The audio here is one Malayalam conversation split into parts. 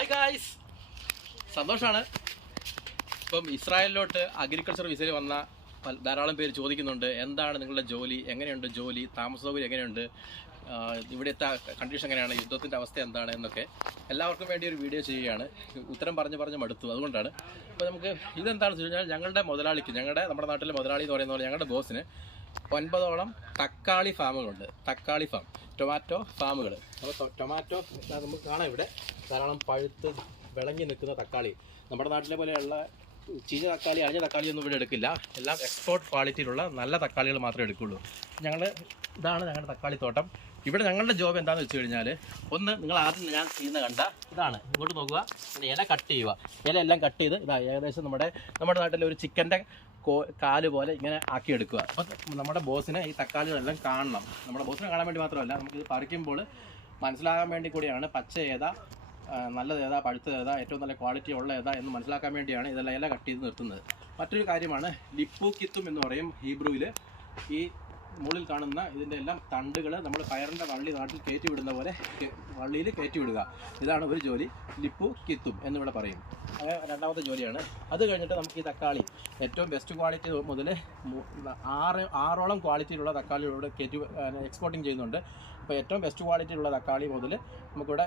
ഹായ് ഗായ്സ് സന്തോഷമാണ് ഇപ്പം ഇസ്രായേലിലോട്ട് അഗ്രികൾച്ചർ വിസയിൽ വന്ന ധാരാളം പേര് ചോദിക്കുന്നുണ്ട് എന്താണ് നിങ്ങളുടെ ജോലി? എങ്ങനെയുണ്ട് ജോലി? താമസ സൗകര്യം എങ്ങനെയുണ്ട്? ഇവിടുത്തെ കണ്ടീഷൻ എങ്ങനെയാണ്? യുദ്ധത്തിന്റെ അവസ്ഥ എന്താണ് എന്നൊക്കെ എല്ലാവർക്കും വേണ്ടി ഒരു വീഡിയോ ചെയ്യുകയാണ്. ഉത്തരം പറഞ്ഞ് പറഞ്ഞ് മടുത്തു. അതുകൊണ്ടാണ്. അപ്പോൾ നമുക്ക് ഇതെന്താണെന്ന് വെച്ച് കഴിഞ്ഞാൽ ഞങ്ങളുടെ മുതലാളിക്ക് ഞങ്ങളുടെ നമ്മുടെ നാട്ടിലെ മുതലാളി എന്ന് പറയുന്ന പോലെ ഞങ്ങളുടെ ബോസിന് ഒൻപതോളം തക്കാളി ഫാമുകളുണ്ട് തക്കാളി ഫാം ടൊമാറ്റോ ഫാമുകൾ അപ്പോൾ ടൊമാറ്റോ നമുക്ക് കാണാം ഇവിടെ ധാരാളം പഴുത്ത് വിളങ്ങി നിൽക്കുന്ന തക്കാളി. നമ്മുടെ നാട്ടിലെ പോലെയുള്ള ചീഞ്ഞ തക്കാളി അഴിഞ്ഞ തക്കാളി ഒന്നും ഇവിടെ എടുക്കില്ല. എല്ലാം എക്സ്പോർട്ട് ക്വാളിറ്റിയിലുള്ള നല്ല തക്കാളികൾ മാത്രമേ എടുക്കുള്ളൂ. ഞങ്ങൾ ഇതാണ് ഞങ്ങളുടെ തക്കാളിത്തോട്ടം ഇവിടെ ഞങ്ങളുടെ ജോബ് എന്താണെന്ന് വെച്ച് കഴിഞ്ഞാൽ ഒന്ന് നിങ്ങൾ ആദ്യം ഞാൻ ചെയ്യുന്ന കണ്ട ഇതാണ്. ഇങ്ങോട്ട് നോക്കുക. ഇല കട്ട് ചെയ്യുക. ഇല എല്ലാം കട്ട് ചെയ്ത് ഇതാ ഏകദേശം നമ്മുടെ നമ്മുടെ നാട്ടിലെ ഒരു ചിക്കന്റെ കാൽ പോലെ ഇങ്ങനെ ആക്കിയെടുക്കുക. അപ്പം നമ്മുടെ ബോസിനെ ഈ തക്കാളികളെല്ലാം കാണണം. നമ്മുടെ ബോസിനെ കാണാൻ വേണ്ടി മാത്രമല്ല നമുക്ക് ഇത് പറിക്കുമ്പോൾ മനസ്സിലാകാൻ വേണ്ടി കൂടിയാണ് പച്ച ഏതാ നല്ലത് ഏതാ പഴുത്തത് ഏതാ ഏറ്റവും നല്ല ക്വാളിറ്റി ഉള്ള ഏതാ എന്ന് മനസ്സിലാക്കാൻ വേണ്ടിയാണ് ഇതെല്ലാം ഇല കട്ട് ചെയ്ത് നിർത്തുന്നത്. മറ്റൊരു കാര്യമാണ് ലിപ്പു കിത്തും എന്ന് പറയും ഹീബ്രുവിൽ ഈ മുകളിൽ കാണുന്ന ഇതിന്റെ എല്ലാം തണ്ടുകൾ നമ്മൾ പയറിന്റെ വള്ളി നാട്ടിൽ കയറ്റി വിടുന്ന പോലെ വള്ളിയിൽ കയറ്റി വിടുക. ഇതാണ് ഒരു ജോലി. ലിപ്പു കിത്തും എന്നിവിടെ പറയും. രണ്ടാമത്തെ ജോലിയാണ്. അത് കഴിഞ്ഞിട്ട് നമുക്ക് ഈ തക്കാളി. ഏറ്റവും ബെസ്റ്റ് ക്വാളിറ്റി മുതൽ ആറ് ആറോളം ക്വാളിറ്റിയിലുള്ള തക്കാളി ഇവിടെ കയറ്റി എക്സ്പോർട്ടിങ് ചെയ്യുന്നുണ്ട്. അപ്പോൾ ഏറ്റവും ബെസ്റ്റ് ക്വാളിറ്റിയിലുള്ള തക്കാളി മുതൽ നമുക്കിവിടെ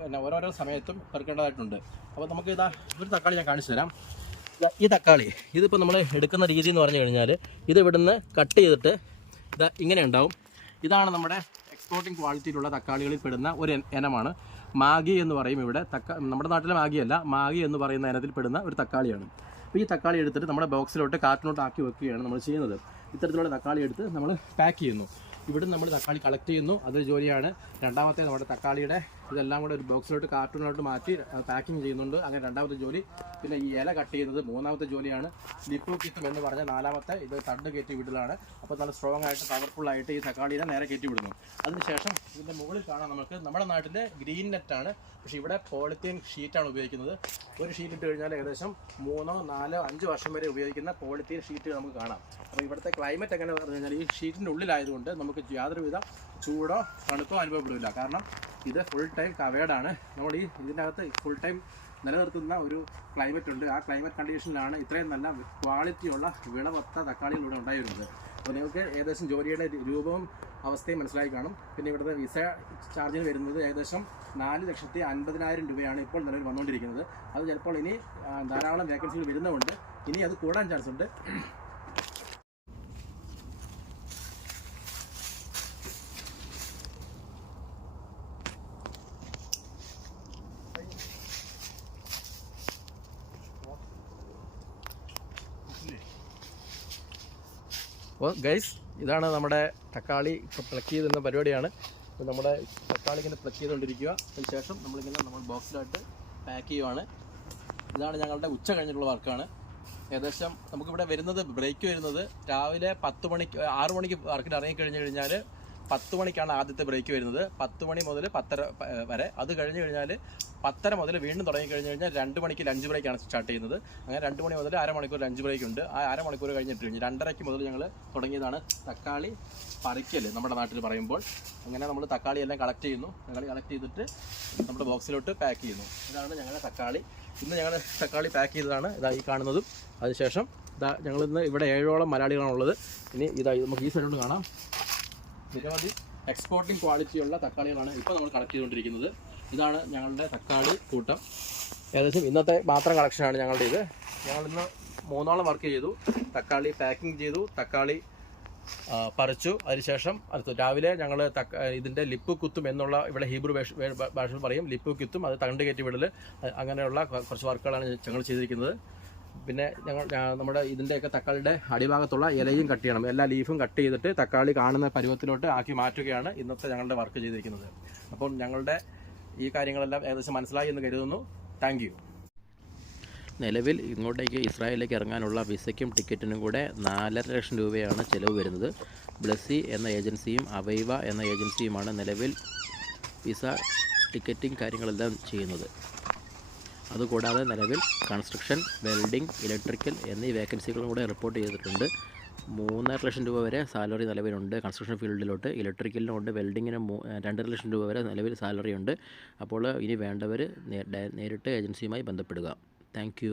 പിന്നെ ഓരോരോ സമയത്തും പെറുക്കേണ്ടതായിട്ടുണ്ട്. അപ്പോൾ നമുക്ക് ഇതാ ഒരു തക്കാളി ഞാൻ കാണിച്ചു തരാം. ഈ തക്കാളി. ഇതിപ്പോൾ നമ്മൾ എടുക്കുന്ന രീതി എന്ന് പറഞ്ഞു കഴിഞ്ഞാൽ ഇത് ഇവിടുന്ന് കട്ട് ചെയ്തിട്ട് ഇതാ ഇങ്ങനെ ഉണ്ടാവും. ഇതാണ് നമ്മുടെ എക്സ്പോർട്ടിംഗ് ക്വാളിറ്റിയിലുള്ള തക്കാളികളിൽ പെടുന്ന ഒരു ഇനമാണ്. മാഗി എന്ന് പറയും ഇവിടെ. തക്ക നമ്മുടെ നാട്ടിലെ മാഗിയല്ല മാഗി എന്ന് പറയുന്ന ഇനത്തിൽ പെടുന്ന ഒരു തക്കാളിയാണ്. അപ്പോൾ ഈ തക്കാളി എടുത്തിട്ട് നമ്മുടെ ബോക്സിലോട്ട് കാർട്ടിനോട്ട് ആക്കി വെക്കുകയാണ് നമ്മൾ ചെയ്യുന്നത്. ഇത്തരത്തിലുള്ള തക്കാളി എടുത്ത് നമ്മൾ പാക്ക് ചെയ്യുന്നു. ഇവിടെ നമ്മൾ തക്കാളി കളക്ട് ചെയ്യുന്നു. അതൊരു ജോലിയാണ്. രണ്ടാമത്തെ നമ്മുടെ തക്കാളിയുടെ ഇതെല്ലാം കൂടെ ഒരു ബോക്സിലോട്ട് കാർട്ടൂണിലോട്ട് മാറ്റി പാക്കിംഗ് ചെയ്യുന്നുണ്ട്. അങ്ങനെ രണ്ടാമത്തെ ജോലി പിന്നെ ഈ ഇല കട്ട് ചെയ്യുന്നത് മൂന്നാമത്തെ ജോലിയാണ്. ലിപ്പു കിത്തും എന്ന് പറഞ്ഞ നാലാമത്തെ ഇത് തണ്ട് കയറ്റി വിടലാണ് അപ്പോൾ നല്ല സ്ട്രോങ് ആയിട്ട് പവർഫുൾ ആയിട്ട് ഈ തക്കാളിനെ നേരെ കയറ്റി വിടുന്നു. അതിനുശേഷം ഇതിന്റെ മുകളിൽ കാണാം നമുക്ക് നമ്മുടെ നാട്ടിലെ ഗ്രീൻ നെറ്റാണ് പക്ഷേ ഇവിടെ പോളിത്തീൻ ഷീറ്റാണ് ഉപയോഗിക്കുന്നത്. ഒരു ഷീറ്റ് ഇട്ട് കഴിഞ്ഞാൽ ഏകദേശം മൂന്നോ നാലോ അഞ്ച് വർഷം വരെ ഉപയോഗിക്കുന്ന പോളിത്തീൻ ഷീറ്റ് നമുക്ക് കാണാം. അപ്പോൾ ഇവിടുത്തെ ക്ലൈമറ്റ് എങ്ങനെ പറഞ്ഞു കഴിഞ്ഞാൽ ഈ ഷീറ്റിന്റെ ഉള്ളിലായതുകൊണ്ട് നമുക്ക് യാതൊരുവിധ ചൂടോ തണുപ്പോ അനുഭവപ്പെടില്ല കാരണം ഇത് ഫുൾ ടൈം കവേർഡാണ് നമ്മൾ ഈ അകത്ത് ഫുൾ ടൈം നിലനിർത്തുന്ന ഒരു ക്ലൈമറ്റ് ഉണ്ട്. ആ ക്ലൈമറ്റ് കണ്ടീഷനിലാണ് ഇത്രയും നല്ല ക്വാളിറ്റിയുള്ള വിളവൊത്ത തക്കാളികൾ ഇവിടെ ഉണ്ടായി വരുന്നത് അപ്പോൾ നിങ്ങൾക്ക് ഏകദേശം ജോലിയുടെ രൂപവും അവസ്ഥയും മനസ്സിലായി കാണും. പിന്നെ ഇവിടുത്തെ വിസ ചാർജിന് വരുന്നത് ഏകദേശം നാല് ലക്ഷത്തി അൻപതിനായിരം രൂപയാണ് ഇപ്പോൾ നിലവിൽ വന്നുകൊണ്ടിരിക്കുന്നത്. അത് ചിലപ്പോൾ ഇനി ധാരാളം വേക്കൻസികൾ വരുന്നതുകൊണ്ട് ഇനി അത് കൂടാൻ ചാൻസ് ഉണ്ട്. അപ്പോൾ ഗൈസ് ഇതാണ് നമ്മുടെ തക്കാളി ഇപ്പോൾ പ്ലക്ക് ചെയ്തിരുന്ന പരിപാടിയാണ്. അപ്പോൾ നമ്മുടെ തക്കാളി ഇങ്ങനെ പ്ലക്ക് ചെയ്തുകൊണ്ടിരിക്കുക. അതിന് ശേഷം നമ്മളിങ്ങനെ നമ്മൾ ബോക്സിലായിട്ട് പാക്ക് ചെയ്യുവാണ്. ഇതാണ് ഞങ്ങളുടെ ഉച്ച കഴിഞ്ഞിട്ടുള്ള വർക്കാണ്. ഏകദേശം നമുക്കിവിടെ വരുന്നത് ബ്രേക്ക് വരുന്നത് രാവിലെ പത്ത് മണിക്ക് ആറ് മണിക്ക് വർക്കിന് ഇറങ്ങി കഴിഞ്ഞ് കഴിഞ്ഞാൽ പത്ത് മണിക്കാണ് ആദ്യത്തെ ബ്രേക്ക് വരുന്നത്. പത്ത് മണി മുതൽ പത്തര വരെ. അത് കഴിഞ്ഞ് കഴിഞ്ഞാൽ പത്തര മുതൽ വീണ്ടും തുടങ്ങി കഴിഞ്ഞ് കഴിഞ്ഞാൽ രണ്ട് മണിക്ക് ലഞ്ച് ബ്രേക്കാണ് സ്റ്റാർട്ട് ചെയ്യുന്നത്. അങ്ങനെ രണ്ട് മണി മുതൽ അരമണിക്കൂർ ലഞ്ച് ബ്രേക്ക് ഉണ്ട്. ആ അരമണിക്കൂർ കഴിഞ്ഞിട്ട് കഴിഞ്ഞ് രണ്ടരയ്ക്ക് മുതൽ ഞങ്ങൾ തുടങ്ങിയതാണ് തക്കാളി പറിക്കൽ നമ്മുടെ നാട്ടിൽ പറയുമ്പോൾ. അങ്ങനെ നമ്മൾ തക്കാളി എല്ലാം കളക്ട് ചെയ്യുന്നു. തക്കാളി കളക്ട് ചെയ്തിട്ട് നമ്മുടെ ബോക്സിലോട്ട് പാക്ക് ചെയ്യുന്നു. ഇതാണ് ഞങ്ങളുടെ തക്കാളി. ഇന്ന് ഞങ്ങൾ തക്കാളി പാക്ക് ചെയ്തതാണ്. ഇതാ ഈ കാണുന്നതും. അതിനുശേഷം ഇതാ ഞങ്ങളിന്ന് ഇവിടെ ഏഴോളം മലയാളികളാണുള്ളത്. ഇനി ഇതായി നമുക്ക് ഈ സൈഡിലോട്ട് കാണാം. നിരവധി എക്സ്പോർട്ടിംഗ് ക്വാളിറ്റിയുള്ള തക്കാളികളാണ് ഇപ്പോൾ നമ്മൾ കളക്ട് ചെയ്തുകൊണ്ടിരിക്കുന്നത്. ഇതാണ് ഞങ്ങളുടെ തക്കാളി കൂട്ടം. ഏകദേശം ഇന്നത്തെ മാത്രം കളക്ഷനാണ് ഞങ്ങളുടെ ഇത്. ഞങ്ങളിന്ന് മൂന്നോളം വർക്ക് ചെയ്തു. തക്കാളി പാക്കിംഗ് ചെയ്തു തക്കാളി പറിച്ചു. അതിനുശേഷം അടുത്ത് രാവിലെ ഞങ്ങൾ തക്ക ഇതിന്റെ ലിപ്പ് കുത്തും എന്നുള്ള ഇവിടെ ഹീബ്രു ഭാഷ ഭാഷയിൽ പറയും. ലിപ്പ് കുത്തും അത് തണ്ട് കയറ്റി വിടൽ അങ്ങനെയുള്ള കുറച്ച് വർക്കുകളാണ് ഞങ്ങൾ ചെയ്തിരിക്കുന്നത്. പിന്നെ ഞങ്ങൾ നമ്മുടെ ഇതിന്റെയൊക്കെ തക്കാളിയുടെ അടിഭാഗത്തുള്ള ഇലയും കട്ട് ചെയ്യണം. എല്ലാ ലീഫും കട്ട് ചെയ്തിട്ട് തക്കാളി കാണുന്ന പരുവത്തിലോട്ട് ആക്കി മാറ്റുകയാണ് ഇന്നത്തെ ഞങ്ങളുടെ വർക്ക് ചെയ്തിരിക്കുന്നത്. അപ്പോൾ ഞങ്ങളുടെ ഈ കാര്യങ്ങളെല്ലാം ഏകദേശം മനസ്സിലായി എന്ന് കരുതുന്നു. താങ്ക് നിലവിൽ ഇങ്ങോട്ടേക്ക് ഇസ്രായേലിലേക്ക് ഇറങ്ങാനുള്ള വിസയ്ക്കും ടിക്കറ്റിനും കൂടെ നാലര ലക്ഷം രൂപയാണ് ചിലവ് വരുന്നത്. ബ്ലസ്സി എന്ന ഏജൻസിയും അവൈവ എന്ന ഏജൻസിയുമാണ് നിലവിൽ വിസ ടിക്കറ്റിംഗ് കാര്യങ്ങളെല്ലാം ചെയ്യുന്നത്. അതുകൂടാതെ നിലവിൽ കൺസ്ട്രക്ഷൻ വെൽഡിംഗ് ഇലക്ട്രിക്കൽ എന്നീ വേക്കൻസികളും കൂടെ റിപ്പോർട്ട് ചെയ്തിട്ടുണ്ട്. മൂന്നര ലക്ഷം രൂപ വരെ സാലറി നിലവിലുണ്ട്. കൺസ്ട്രക്ഷൻ ഫീൽഡിലോട്ട് ഇലക്ട്രിക്കലിനും ഉണ്ട് വെൽഡിങ്ങിനും രണ്ടര ലക്ഷം രൂപ വരെ നിലവിൽ സാലറി ഉണ്ട്. അപ്പോൾ ഇനി വേണ്ടവർ നേരിട്ട് ഏജൻസിയുമായി ബന്ധപ്പെടുക. താങ്ക്